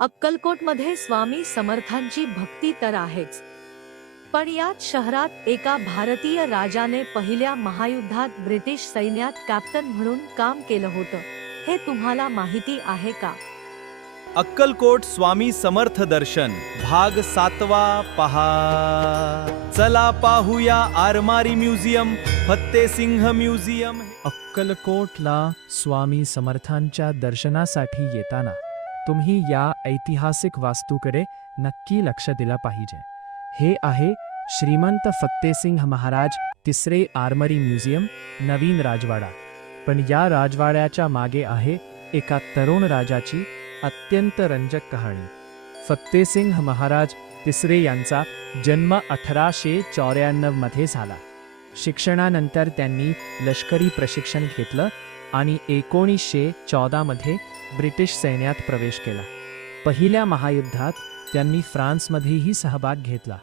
अक्कलकोटमध्ये स्वामी समर्थांची भक्ती तर आहेच, पण याच शहरात एका भारतीय राजाने पहिल्या महायुद्धात ब्रिटिश सैन्यात कॅप्टन म्हणून काम केलं होतं. हे तुम्हाला माहिती आहे का? अक्कलकोट स्वामी समर्थ दर्शन भाग 7वा पहा. चला पाहूया आरमारी म्युझियम, फत्तेसिंह म्युझियम. अक्कलकोटला स्वामी समर्थांच्या दर्शनासाठी येताना तुम्ही या ऐतिहासिक वास्तूकडे नक्की लक्ष दिलं पाहिजे. हे आहे श्रीमंत फत्तेसिंह महाराज तिसरे आर्मरी म्युझियम, नवीन राजवाडा. पण या राजवाड्याच्या मागे आहे एका तरुण राजाची अत्यंत रंजक कहाणी. फत्तेसिंह महाराज तिसरे यांचा जन्म 1894 मध्ये झाला. शिक्षणानंतर त्यांनी लष्करी प्रशिक्षण घेतलं आणि 1914 मध्ये ब्रिटिश सैन्यात प्रवेश केला. पहिल्या महायुद्धात त्यांनी फ्रान्समध्येही सहभाग घेतला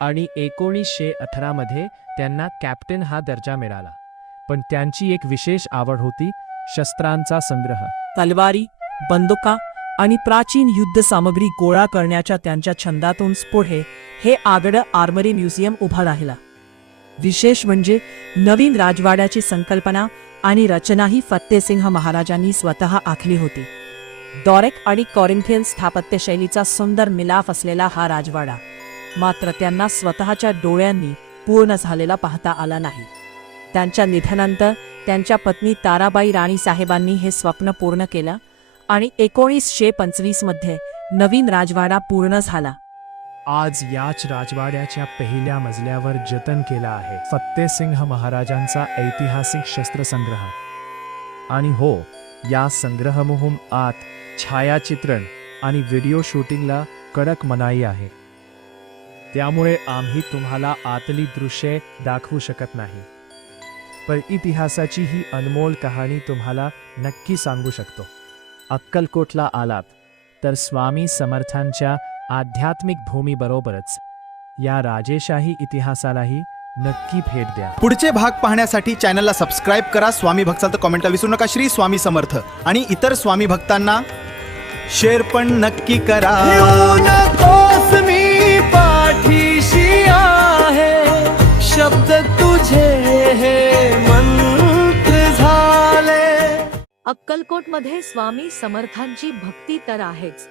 आणि 1918 मध्ये त्यांना कॅप्टन हा दर्जा मिळाला. पण त्यांची एक विशेष आवड होती शस्त्रांचा संग्रह. तलवारी, बंदुका आणि प्राचीन युद्ध सामग्री गोळा करण्याच्या त्यांच्या छंदातून पुढे हे आगळं आर्मरी म्युझियम उभा राहिला. विशेष म्हणजे नवीन राजवाड्याची संकल्पना आणि रचनाही फत्तेसिंह महाराजांनी स्वतः आखली होती. डॉरेक आणि कॉरिंथियन स्थापत्यशैलीचा सुंदर मिलाफ असलेला हा राजवाडा मात्र त्यांना स्वतःच्या डोळ्यांनी पूर्ण झालेला पाहता आला नाही. त्यांच्या निधनानंतर त्यांच्या पत्नी ताराबाई राणी साहेबांनी हे स्वप्न पूर्ण केलं आणि 1925 मध्ये नवीन राजवाडा पूर्ण झाला. आज याच राजवाड्याच्या पहिल्या मजल्यावर जतन केला आहे फत्तेसिंह महाराजांचा ऐतिहासिक शस्त्रसंग्रह. आणि हो, या संग्रहामोहून आत छायाचित्रण आणि व्हिडिओ शूटिंगला कडक मनाई आहे. त्यामुळे आम्ही तुम्हाला आतली दृश्ये दाखवू शकत नाही, पण इतिहासाची ही अनमोल कहाणी तुम्हाला नक्की सांगू शकतो. अक्कलकोटला आलात तर स्वामी समर्थांच्या आध्यात्मिक भूमीबरोबरच या राजेशाही इतिहासालाही नक्की भेट द्या. पुढचे भाग पाहण्यासाठी चॅनलला सबस्क्राईब करा. स्वामी भक्ताल तर कमेंटला विसरू नका. श्री स्वामी समर्थ. आणि इतर स्वामी भक्तांना शेअर पण नक्की करा. मी पाठीशी आहे, शब्द तुझे हे मंत्र झाले. अक्कलकोटमध्ये स्वामी समर्थांची भक्ती तर आहेच,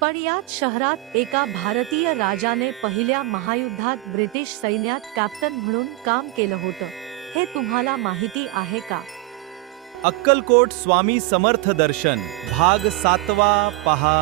पण याच शहरात एका भारतीय राजाने पहिल्या महायुद्धात ब्रिटिश सैन्यात कॅप्टन म्हणून काम केलं होतं. हे तुम्हाला माहिती आहे का? अक्कलकोट स्वामी समर्थ दर्शन भाग 7वा पहा.